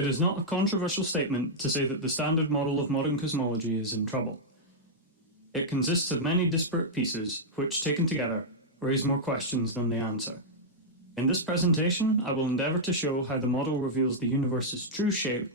It is not a controversial statement to say that the standard model of modern cosmology is in trouble. It consists of many disparate pieces which, taken together, raise more questions than they answer. In this presentation, I will endeavour to show how the model reveals the universe's true shape,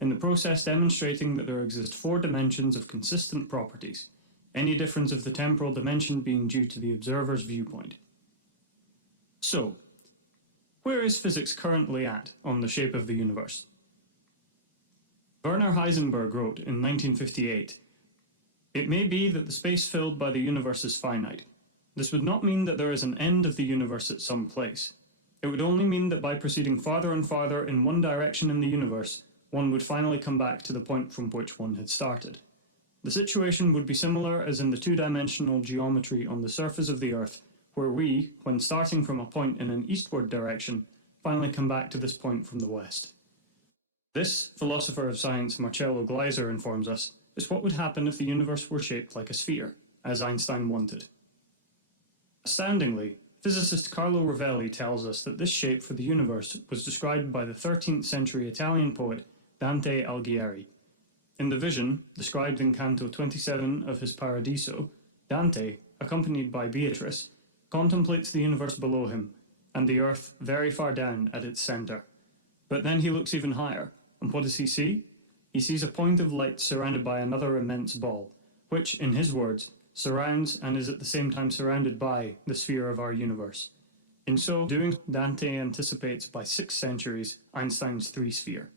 in the process demonstrating that there exist 4 dimensions of consistent properties, any difference of the temporal dimension being due to the observer's viewpoint. So, where is physics currently at on the shape of the universe? Werner Heisenberg wrote in 1958, "It may be that the space filled by the universe is finite. This would not mean that there is an end of the universe at some place. It would only mean that by proceeding farther and farther in one direction in the universe, one would finally come back to the point from which one had started. The situation would be similar as in the two-dimensional geometry on the surface of the Earth, where we, when starting from a point in an eastward direction, finally come back to this point from the west." This, philosopher of science Marcello Gleiser informs us, is what would happen if the universe were shaped like a sphere, as Einstein wanted. Astoundingly, physicist Carlo Rovelli tells us that this shape for the universe was described by the 13th century Italian poet Dante Alighieri. In the vision, described in Canto 27 of his Paradiso, Dante, accompanied by Beatrice, contemplates the universe below him, and the earth very far down at its centre. But then he looks even higher, and what does he see? He sees a point of light surrounded by another immense ball, which, in his words, surrounds and is at the same time surrounded by the sphere of our universe. In so doing, Dante anticipates by 6 centuries Einstein's three-sphere.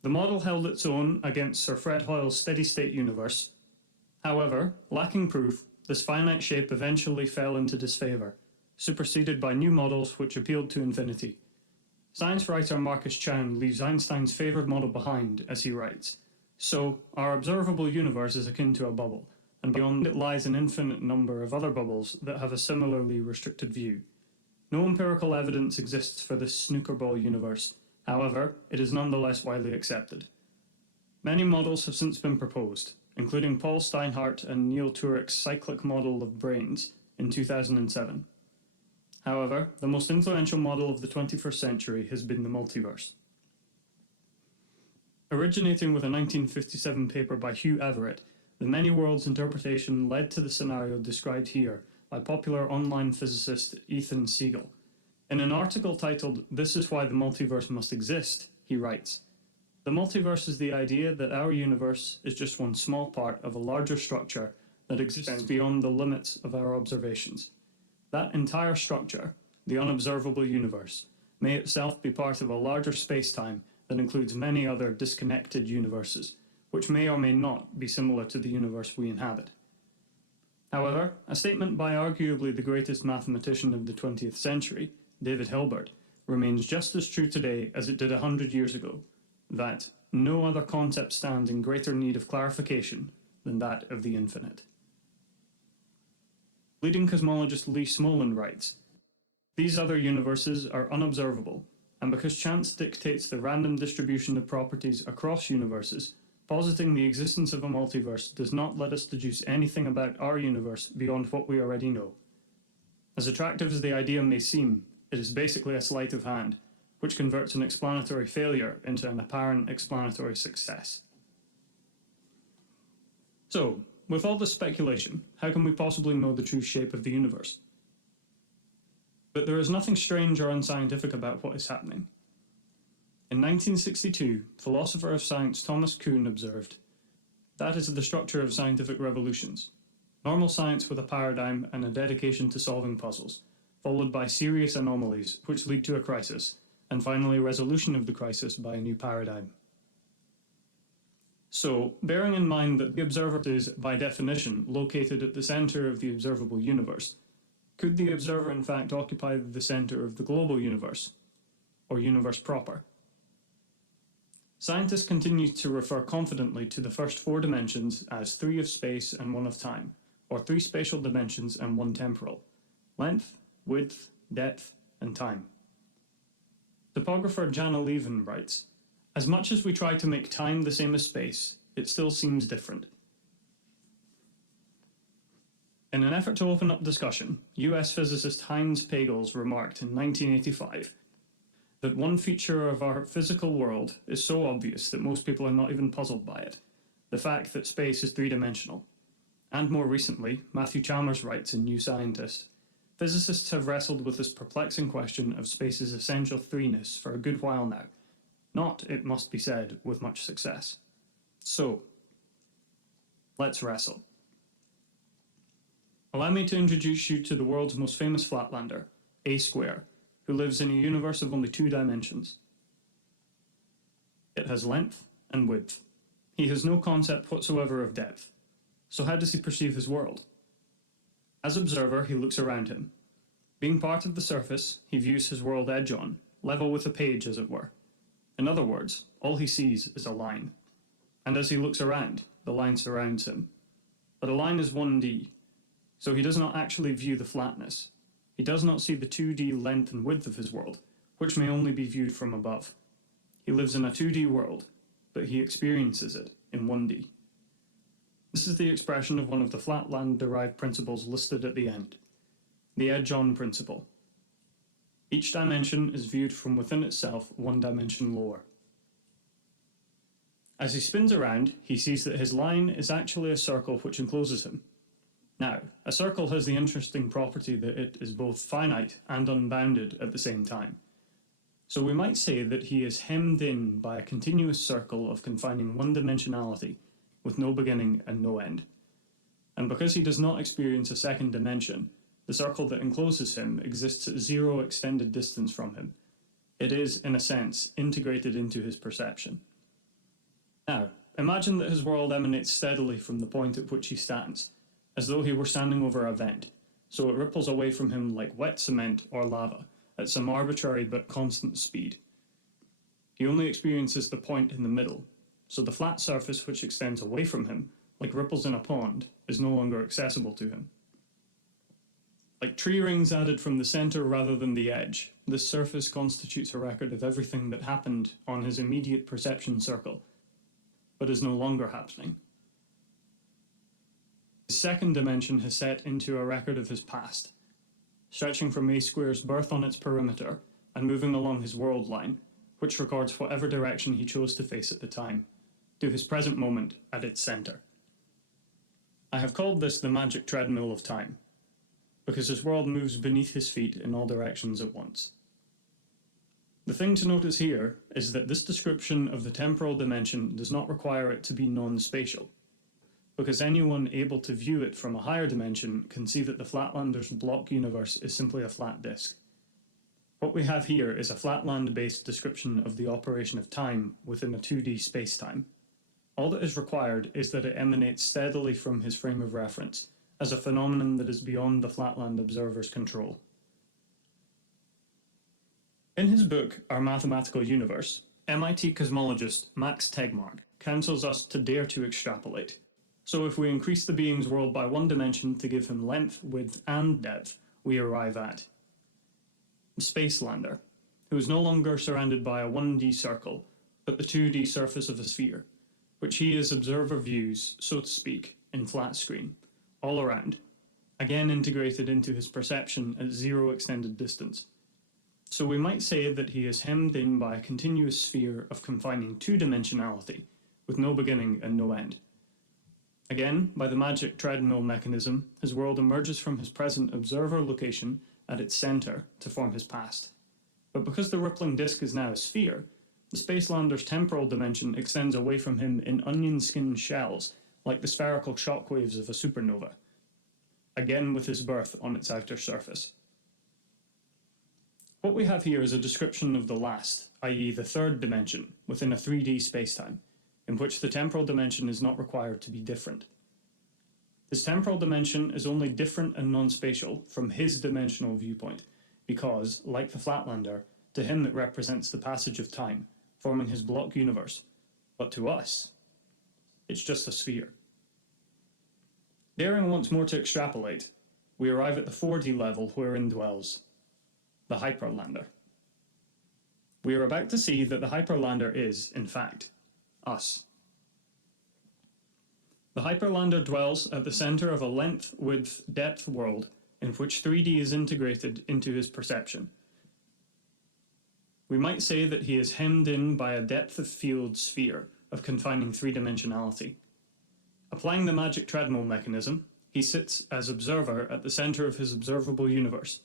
The model held its own against Sir Fred Hoyle's steady-state universe. However, lacking proof, this finite shape eventually fell into disfavour, superseded by new models which appealed to infinity. Science writer Marcus Chown leaves Einstein's favoured model behind as he writes, "So, our observable universe is akin to a bubble, and beyond it lies an infinite number of other bubbles that have a similarly restricted view. No empirical evidence exists for this snooker ball universe, however, it is nonetheless widely accepted." Many models have since been proposed, including Paul Steinhardt and Neil Turick's cyclic model of branes in 2007. However, the most influential model of the 21st century has been the multiverse. Originating with a 1957 paper by Hugh Everett, the many worlds interpretation led to the scenario described here by popular online physicist Ethan Siegel. In an article titled "This is Why the Multiverse Must Exist," he writes, "The multiverse is the idea that our universe is just one small part of a larger structure that exists beyond the limits of our observations. That entire structure, the unobservable universe, may itself be part of a larger space-time that includes many other disconnected universes, which may or may not be similar to the universe we inhabit." However, a statement by arguably the greatest mathematician of the 20th century, David Hilbert, remains just as true today as it did 100 years ago, that no other concept stands in greater need of clarification than that of the infinite. Leading cosmologist Lee Smolin writes, "These other universes are unobservable, and because chance dictates the random distribution of properties across universes, positing the existence of a multiverse does not let us deduce anything about our universe beyond what we already know. As attractive as the idea may seem, it is basically a sleight of hand, which converts an explanatory failure into an apparent explanatory success." So, with all this speculation, how can we possibly know the true shape of the universe? But there is nothing strange or unscientific about what is happening. In 1962, philosopher of science Thomas Kuhn observed, "That is the structure of scientific revolutions. Normal science with a paradigm and a dedication to solving puzzles, followed by serious anomalies which lead to a crisis, and finally resolution of the crisis by a new paradigm." So, bearing in mind that the observer is, by definition, located at the centre of the observable universe, could the observer in fact occupy the centre of the global universe, or universe proper? Scientists continue to refer confidently to the first 4 dimensions as 3 of space and 1 of time, or 3 spatial dimensions and 1 temporal: length, width, depth, and time. Topographer Jana Levin writes, "As much as we try to make time the same as space, it still seems different." In an effort to open up discussion, US physicist Heinz Pagels remarked in 1985, that one feature of our physical world is so obvious that most people are not even puzzled by it: the fact that space is three-dimensional. And more recently, Matthew Chalmers writes in New Scientist, physicists have wrestled with this perplexing question of space's essential threeness for a good while now, not, it must be said, with much success. So, let's wrestle. Allow me to introduce you to the world's most famous flatlander, A Square, who lives in a universe of only 2 dimensions. It has length and width. He has no concept whatsoever of depth. So how does he perceive his world? As observer, he looks around him. Being part of the surface, he views his world edge-on, level with a page, as it were. In other words, all he sees is a line. And as he looks around, the line surrounds him. But a line is 1D, so he does not actually view the flatness. He does not see the 2D length and width of his world, which may only be viewed from above. He lives in a 2D world, but he experiences it in 1D. This is the expression of one of the Flatland derived principles listed at the end, the edge-on principle. Each dimension is viewed from within itself 1 dimension lower. As he spins around, he sees that his line is actually a circle which encloses him. Now, a circle has the interesting property that it is both finite and unbounded at the same time. So we might say that he is hemmed in by a continuous circle of confining one-dimensionality with no beginning and no end. And because he does not experience a second dimension, the circle that encloses him exists at 0 extended distance from him. It is, in a sense, integrated into his perception. Now, imagine that his world emanates steadily from the point at which he stands, as though he were standing over a vent, so it ripples away from him like wet cement or lava at some arbitrary but constant speed. He only experiences the point in the middle, so the flat surface which extends away from him, like ripples in a pond, is no longer accessible to him. Like tree rings added from the center rather than the edge, this surface constitutes a record of everything that happened on his immediate perception circle, but is no longer happening. His second dimension has set into a record of his past, stretching from A Square's birth on its perimeter and moving along his world line, which records whatever direction he chose to face at the time, to his present moment at its center. I have called this the Magic Treadmill of time, because his world moves beneath his feet in all directions at once. The thing to notice here is that this description of the temporal dimension does not require it to be non-spatial, because anyone able to view it from a higher dimension can see that the Flatlander's block universe is simply a flat disk. What we have here is a Flatland-based description of the operation of time within a 2D spacetime. All that is required is that it emanates steadily from his frame of reference, as a phenomenon that is beyond the Flatland observer's control. In his book, Our Mathematical Universe, MIT cosmologist Max Tegmark counsels us to dare to extrapolate. So if we increase the being's world by 1 dimension to give him length, width, and depth, we arrive at Spacelander, who is no longer surrounded by a 1D circle, but the 2D surface of a sphere, which he as observer views, so to speak, in flat screen, all around, again integrated into his perception at 0 extended distance. So we might say that he is hemmed in by a continuous sphere of confining 2-dimensionality, with no beginning and no end. Again, by the Magic Treadmill mechanism, his world emerges from his present observer location at its center to form his past. But because the rippling disk is now a sphere, the Spacelander's temporal dimension extends away from him in onion-skin shells, like the spherical shockwaves of a supernova, again with his birth on its outer surface. What we have here is a description of the last, i.e. the third dimension, within a 3D spacetime, in which the temporal dimension is not required to be different. This temporal dimension is only different and non-spatial from his dimensional viewpoint, because, like the Flatlander, to him it represents the passage of time, forming his block universe, but to us, it's just a sphere. Daring once more to extrapolate, we arrive at the 4D level wherein dwells the Hyperlander. We are about to see that the Hyperlander is, in fact, us. The Hyperlander dwells at the center of a length, width, depth world in which 3D is integrated into his perception. We might say that he is hemmed in by a depth of field sphere of confining three-dimensionality. Applying the Magic Treadmill mechanism, he sits as observer at the center of his observable universe,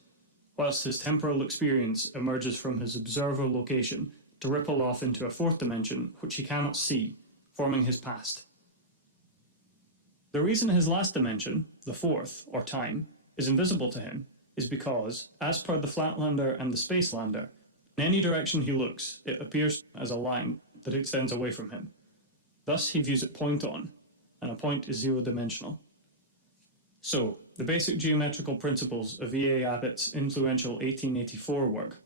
whilst his temporal experience emerges from his observer location to ripple off into a fourth dimension which he cannot see, forming his past. The reason his last dimension, the fourth, or time, is invisible to him is because, as per the Flatlander and the Spacelander, in any direction he looks, it appears as a line that extends away from him. Thus he views it point on, and a point is zero-dimensional. So, the basic geometrical principles of E. A. Abbott's influential 1884 work,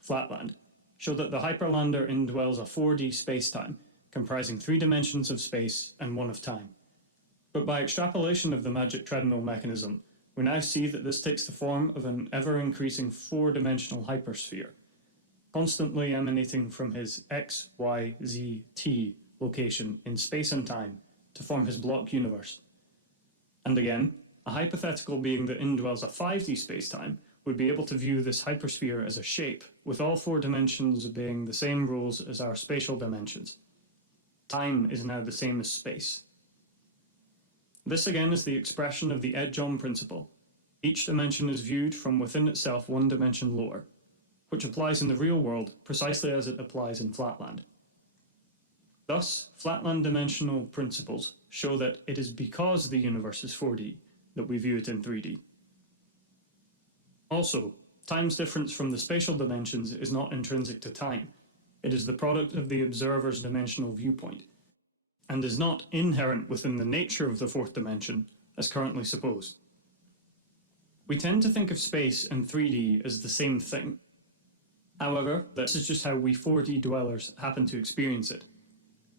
Flatland, show that the Hyperlander indwells a 4D spacetime, comprising 3 dimensions of space and 1 of time. But by extrapolation of the Magic Treadmill mechanism, we now see that this takes the form of an ever-increasing 4-dimensional hypersphere, constantly emanating from his x, y, z, t location in space and time to form his block universe. And again, a hypothetical being that indwells a 5D spacetime would be able to view this hypersphere as a shape, with all 4 dimensions obeying the same rules as our spatial dimensions. Time is now the same as space. This again is the expression of the edge-on principle. Each dimension is viewed from within itself 1 dimension lower, which applies in the real world precisely as it applies in Flatland. Thus, Flatland dimensional principles show that it is because the universe is 4D that we view it in 3D. Also, time's difference from the spatial dimensions is not intrinsic to time. It is the product of the observer's dimensional viewpoint, and is not inherent within the nature of the fourth dimension, as currently supposed. We tend to think of space and 3D as the same thing. However, this is just how we 4D dwellers happen to experience it.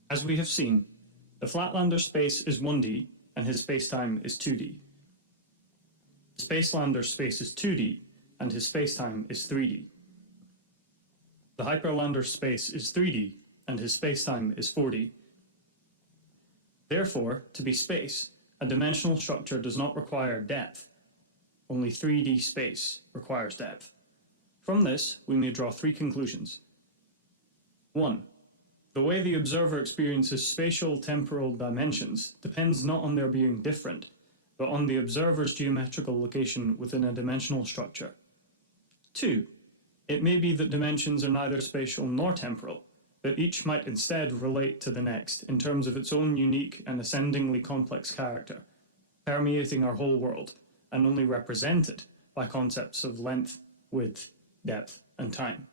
As we have seen, the Flatlander's space is 1D, and his spacetime is 2D. The Spacelander's space is 2D, and his spacetime is 3D. The Hyperlander's space is 3D, and his spacetime is 4D. Therefore, to be space, a dimensional structure does not require depth. Only 3D space requires depth. From this, we may draw 3 conclusions. 1. The way the observer experiences spatial temporal dimensions depends not on their being different, but on the observer's geometrical location within a dimensional structure. 2. It may be that dimensions are neither spatial nor temporal, but each might instead relate to the next in terms of its own unique and ascendingly complex character, permeating our whole world, and only represented by concepts of length, width, depth, and time.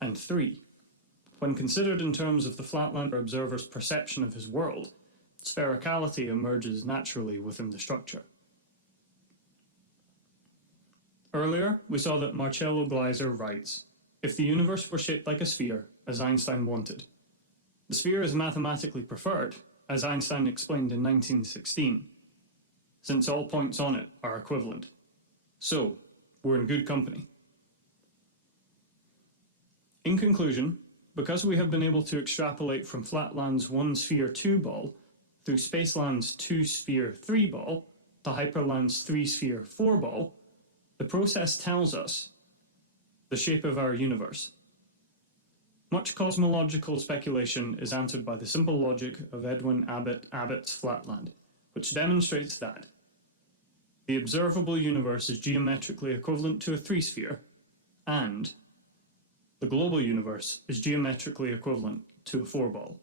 And 3. When considered in terms of the Flatlander observer's perception of his world, sphericality emerges naturally within the structure. Earlier, we saw that Marcello Gleiser writes, "If the universe were shaped like a sphere, as Einstein wanted, the sphere is mathematically preferred, as Einstein explained in 1916, since all points on it are equivalent. So, we're in good company." In conclusion, because we have been able to extrapolate from Flatland's 1-sphere 2-ball through Spaceland's 2-sphere 3-ball to Hyperland's 3-sphere 4-ball, the process tells us the shape of our universe. Much cosmological speculation is answered by the simple logic of Edwin Abbott's Flatland, which demonstrates that the observable universe is geometrically equivalent to a 3-sphere, and the global universe is geometrically equivalent to a 4-ball.